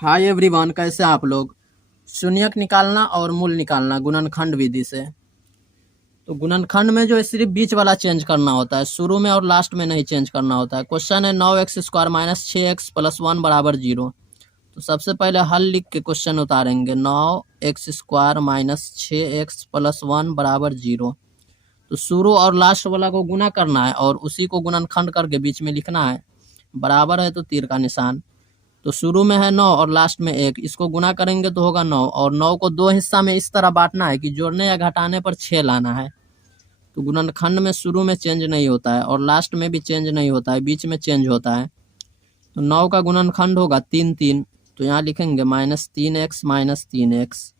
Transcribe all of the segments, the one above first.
Hi everyone, कैसे हैं आप लोग। शून्यक निकालना और मूल निकालना गुणनखंड विधि से। तो गुणनखंड में जो है सिर्फ बीच वाला चेंज करना होता है, शुरू में और लास्ट में नहीं चेंज करना होता है। क्वेश्चन है 9x² माइनस 6x प्लस 1 बराबर 0। तो सबसे पहले हल लिख के क्वेश्चन उतारेंगे। 9x² माइनस 6x प्लस 1 बराबर 0। तो शुरू और लास्ट वाला को गुना करना है और उसी को गुणनखंड करके बीच में लिखना है। बराबर है तो तीर का निशान। तो शुरू में है 9 और लास्ट में 1, इसको गुना करेंगे तो होगा 9, और 9 को दो हिस्सा में इस तरह बांटना है कि जोड़ने या घटाने पर 6 लाना है। तो गुणनखंड में शुरू में चेंज नहीं होता है और लास्ट में भी चेंज नहीं होता है, बीच में चेंज होता है। तो 9 का गुणनखंड होगा 3 3, तो यहाँ लिखेंगे -3x माइनस 3x।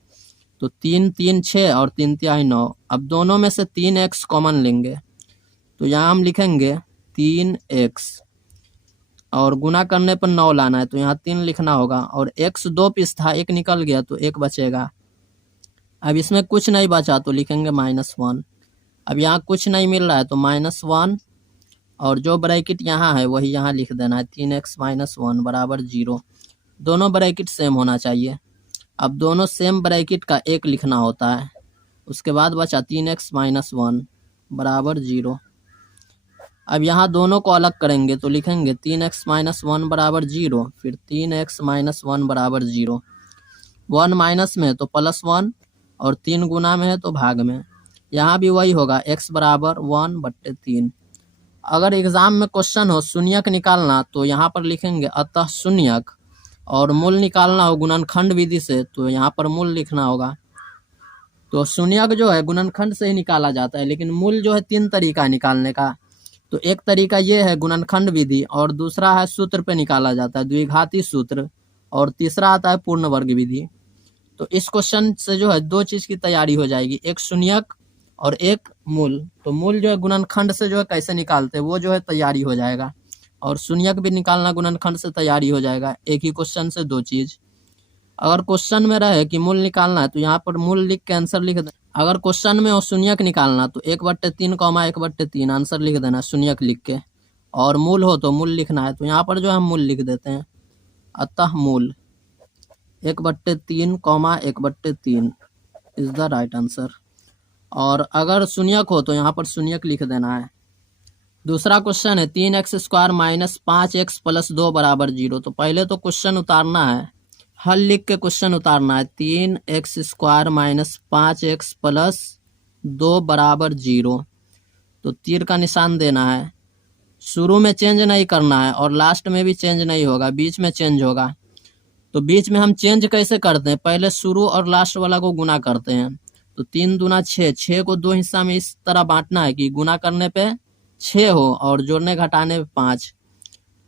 तो 3 3 6 और 3 तिहाई 9। अब दोनों में से 3x कॉमन लेंगे, तो यहाँ हम लिखेंगे 3x, और गुना करने पर 9 लाना है तो यहाँ 3 लिखना होगा। और x 2 पीस था, 1 निकल गया तो 1 बचेगा। अब इसमें कुछ नहीं बचा तो लिखेंगे -1। अब यहाँ कुछ नहीं मिल रहा है तो -1, और जो ब्रैकेट यहाँ है वही यहाँ लिख देना है। 3x माइनस 1 बराबर 0। दोनों ब्रैकेट सेम होना चाहिए। अब दोनों सेम ब्रैकेट का 1 लिखना होता है। उसके बाद बचा 3x माइनस 1 बराबर 0। अब यहाँ दोनों को अलग करेंगे तो लिखेंगे 3x माइनस 1 बराबर 0, फिर 3x माइनस 1 बराबर 0। 1 माइनस में तो +1, और 3 गुना में है तो भाग में। यहाँ भी वही होगा, x बराबर 1/3। अगर एग्जाम में क्वेश्चन हो शून्यक निकालना तो यहाँ पर लिखेंगे अतः शून्यक, और मूल निकालना हो गुणनखंड विधि से तो यहाँ पर मूल लिखना होगा। तो शून्यक जो है गुणनखंड से ही निकाला जाता है, लेकिन मूल जो है 3 तरीका है निकालने का। तो एक तरीका ये है गुणनखंड विधि, और दूसरा है सूत्र पे निकाला जाता है, द्विघाती सूत्र, और तीसरा आता है पूर्ण वर्ग विधि। तो इस क्वेश्चन से जो है 2 चीज की तैयारी हो जाएगी, एक शून्यक और एक मूल। तो मूल जो है गुणनखंड से जो है कैसे निकालते हैं वो जो है तैयारी हो जाएगा, और शून्यक भी निकालना गुणनखंड से तैयारी हो जाएगा। एक ही क्वेश्चन से 2 चीज। अगर क्वेश्चन में रहे कि मूल निकालना है तो यहाँ पर मूल लिख के आंसर लिख दें। अगर क्वेश्चन में हो शून्यक निकालना तो 1/3 1/3 आंसर लिख देना शून्यक लिख के, और मूल हो तो मूल लिखना है। तो यहाँ पर जो है मूल लिख देते हैं, अतः मूल 1/3 1/3 इज द राइट आंसर। और अगर शून्यक हो तो यहाँ पर शून्यक लिख देना है। दूसरा क्वेश्चन है 3x² माइनस 5x प्लस 2 बराबर 0। तो पहले तो क्वेश्चन उतारना है, हल लिख के क्वेश्चन उतारना है। 3x² माइनस 5x प्लस 2 बराबर 0। तो तीर का निशान देना है। शुरू में चेंज नहीं करना है और लास्ट में भी चेंज नहीं होगा, बीच में चेंज होगा। तो बीच में हम चेंज कैसे करते हैं, पहले शुरू और लास्ट वाला को गुना करते हैं। तो 3 दूना 6, 6 को 2 हिस्सा में इस तरह बांटना है कि गुना करने पे 6 हो और जोड़ने घटाने पे 5।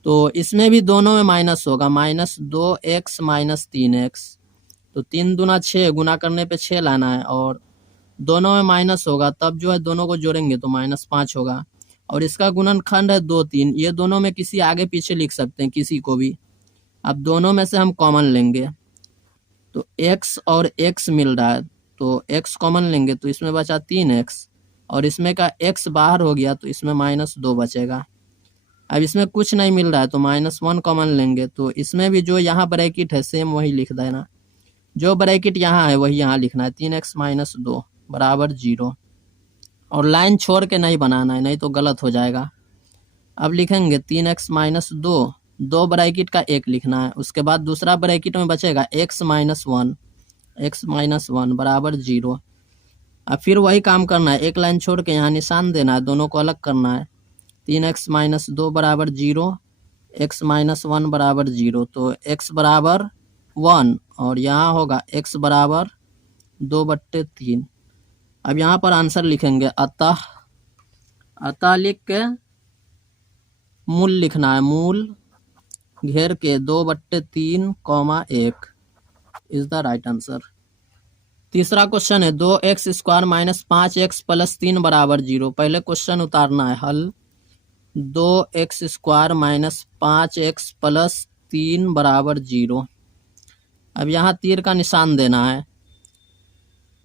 तो इसमें भी दोनों में माइनस होगा, -2x माइनस 3x। तो 3 दूना 6, गुना करने पे 6 लाना है, और दोनों में माइनस होगा, तब जो है दोनों को जोड़ेंगे तो -5 होगा। और इसका गुणनखंड है 2 3। ये दोनों में किसी आगे पीछे लिख सकते हैं, किसी को भी। अब दोनों में से हम कॉमन लेंगे तो x और x मिल रहा है, तो x कॉमन लेंगे तो इसमें बचा 3x, और इसमें का x बाहर हो गया तो इसमें -2 बचेगा। अब इसमें कुछ नहीं मिल रहा है तो -1 कॉमन लेंगे, तो इसमें भी जो यहाँ ब्रैकेट है सेम वही लिख देना। जो ब्रैकेट यहाँ है वही यहाँ लिखना है, 3x माइनस 2 बराबर 0। और लाइन छोड़ के नहीं बनाना है, नहीं तो गलत हो जाएगा। अब लिखेंगे 3x माइनस 2, 2 ब्रैकेट का 1 लिखना है। उसके बाद दूसरा ब्रैकेट में बचेगा x माइनस 1 बराबर 0। अब फिर वही काम करना है, एक लाइन छोड़ के यहाँ निशान देना है, दोनों को अलग करना है। 3x माइनस 2 बराबर 0, x माइनस 1 बराबर 0। तो x बराबर 1, और यहाँ होगा x बराबर 2/3। अब यहाँ पर आंसर लिखेंगे अतः लिख के मूल लिखना है, मूल घेर के 2/3, 1 इज द राइट आंसर। तीसरा क्वेश्चन है 2x² माइनस 5x प्लस 3 बराबर 0। पहले क्वेश्चन उतारना है, हल 2x² माइनस 5x प्लस 3 बराबर 0। अब यहाँ तीर का निशान देना है।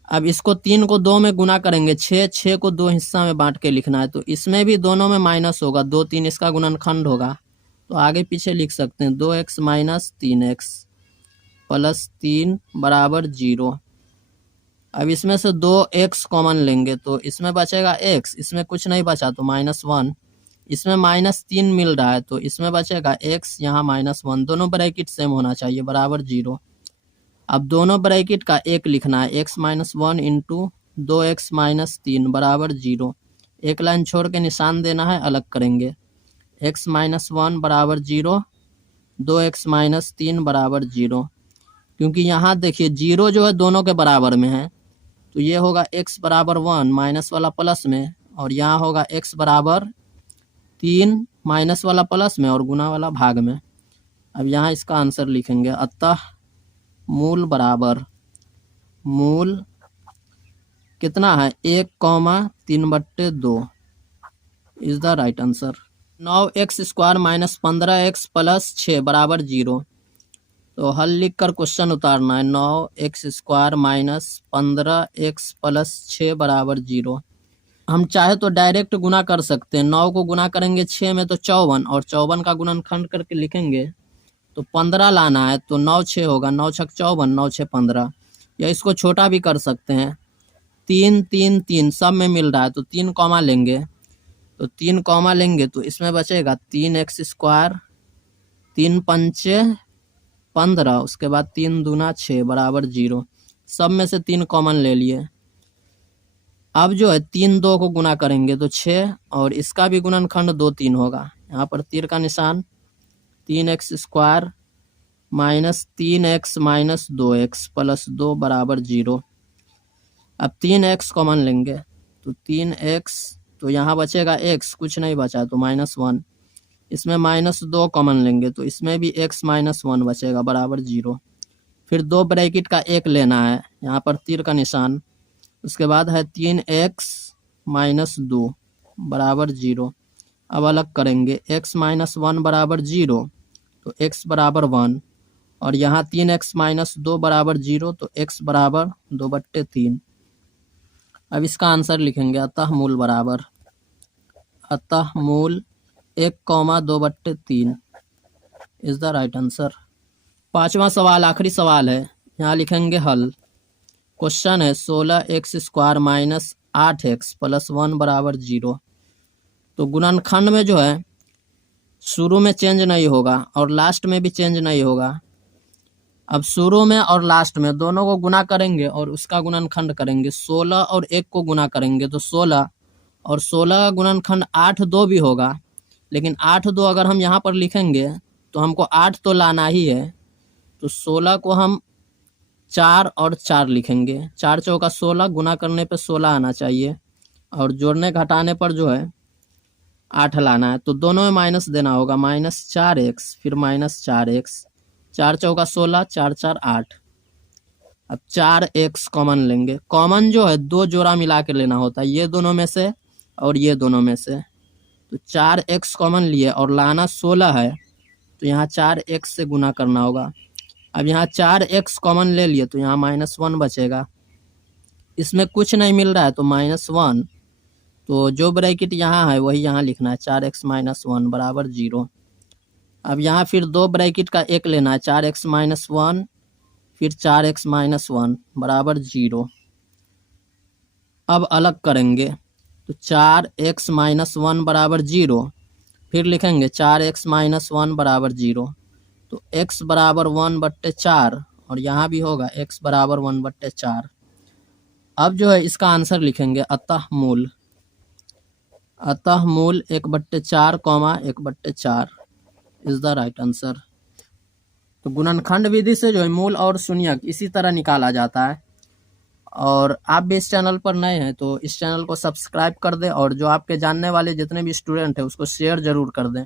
अब इसको 3 को 2 में गुना करेंगे, 6 को 2 हिस्सा में बांट के लिखना है। तो इसमें भी दोनों में माइनस होगा, 2 3 इसका गुणनखंड होगा, तो आगे पीछे लिख सकते हैं 2x माइनस 3x। प्लस 3 बराबर 0। अब इसमें से 2x कॉमन लेंगे तो इसमें बचेगा x, इसमें कुछ नहीं बचा तो -1, इसमें -3 मिल रहा है तो इसमें बचेगा x, यहाँ -1, दोनों ब्रैकेट सेम होना चाहिए बराबर 0। अब दोनों ब्रैकेट का एक लिखना है, x - 1 इंटू 2x - 3 बराबर 0। एक लाइन छोड़ के निशान देना है, अलग करेंगे। x - 1 बराबर 0, 2x - 3 बराबर 0। क्योंकि यहाँ देखिए 0 जो है दोनों के बराबर में है तो ये होगा x बराबर 1 माइनस वाला प्लस में, और यहाँ होगा x बराबर 3 माइनस वाला प्लस में और गुना वाला भाग में। अब यहाँ इसका आंसर लिखेंगे, अतः मूल बराबर, मूल कितना है 1,3/2 is the right answer. 9x² - 15x + 6 बराबर 0। तो हल लिख कर क्वेश्चन उतारना है। 9x² - 15x + 6 बराबर 0। हम चाहे तो डायरेक्ट गुना कर सकते हैं। 9 को गुना करेंगे 6 में तो 54, और 54 का गुणनखंड करके लिखेंगे तो 15 लाना है तो 9 6 होगा, 9 6 54, 9 6 15। या इसको छोटा भी कर सकते हैं, 3 3 3 सब में मिल रहा है तो 3 कॉमा लेंगे, तो 3 कॉमा लेंगे तो इसमें बचेगा 3x², 3 पंचे 15, उसके बाद 3 दूना 6 बराबर 0। सब में से 3 कॉमन ले लिए। अब जो है 3 2 को गुना करेंगे तो 6, और इसका भी गुणनखंड 2 3 होगा। यहाँ पर तीर का निशान, 3x² - 3x - 2x + 2 बराबर 0। अब 3x कॉमन लेंगे तो 3x, तो यहाँ बचेगा x, कुछ नहीं बचा तो -1। इसमें -2 कॉमन लेंगे तो इसमें भी x - 1 बचेगा बराबर 0। फिर 2 ब्रैकेट का एक लेना है, यहाँ पर तीर का निशान, उसके बाद है 3x - 2 बराबर 0। अब अलग करेंगे, x - 1 बराबर 0 तो x बराबर 1, और यहाँ 3x - 2 बराबर 0 तो x बराबर 2/3। अब इसका आंसर लिखेंगे, अतः मूल बराबर, अतः मूल 1,2/3 इज द राइट आंसर। 5वां सवाल आखिरी सवाल है, यहाँ लिखेंगे हल। क्वेश्चन है 16x² - 8x + 1 बराबर 0। तो गुणनखंड में जो है शुरू में चेंज नहीं होगा और लास्ट में भी चेंज नहीं होगा। अब शुरू में और लास्ट में दोनों को गुना करेंगे और उसका गुणनखंड करेंगे। 16 और 1 को गुना करेंगे तो 16, और 16 का गुणनखंड 8 2 भी होगा, लेकिन 8 2 अगर हम यहाँ पर लिखेंगे तो हमको 8 तो लाना ही है, तो 16 को हम 4 और 4 लिखेंगे। 4 चौका 16, गुना करने पे 16 आना चाहिए, और जोड़ने घटाने पर जो है 8 लाना है, तो दोनों में माइनस देना होगा, -4x फिर -4x, 4 चौका 16, 4 4 8। अब 4x कॉमन लेंगे। कॉमन जो है 2 जोड़ा मिला के लेना होता है, ये दोनों में से और ये दोनों में से। तो 4x कॉमन लिए और लाना 16 है, तो यहाँ 4x से गुना करना होगा। अब यहाँ 4x कॉमन ले लिए तो यहाँ -1 बचेगा। इसमें कुछ नहीं मिल रहा है तो -1, तो जो ब्रैकेट यहाँ है वही यहाँ लिखना है, 4x - 1 बराबर 0। अब यहाँ फिर 2 ब्रैकेट का एक लेना है, 4x - 1 फिर 4x - 1 बराबर 0। अब अलग करेंगे तो 4x - 1 बराबर 0, फिर लिखेंगे 4x - 1 बराबर 0, तो x बराबर 1/4, और यहाँ भी होगा x बराबर 1/4। अब जो है इसका आंसर लिखेंगे, अतः मूल, अतः मूल 1/4, 1/4 इज द राइट आंसर। तो गुणनखंड विधि से जो है मूल और शून्यक इसी तरह निकाला जाता है। और आप भी इस चैनल पर नए हैं तो इस चैनल को सब्सक्राइब कर दें, और जो आपके जानने वाले जितने भी स्टूडेंट हैं उसको शेयर ज़रूर कर दें।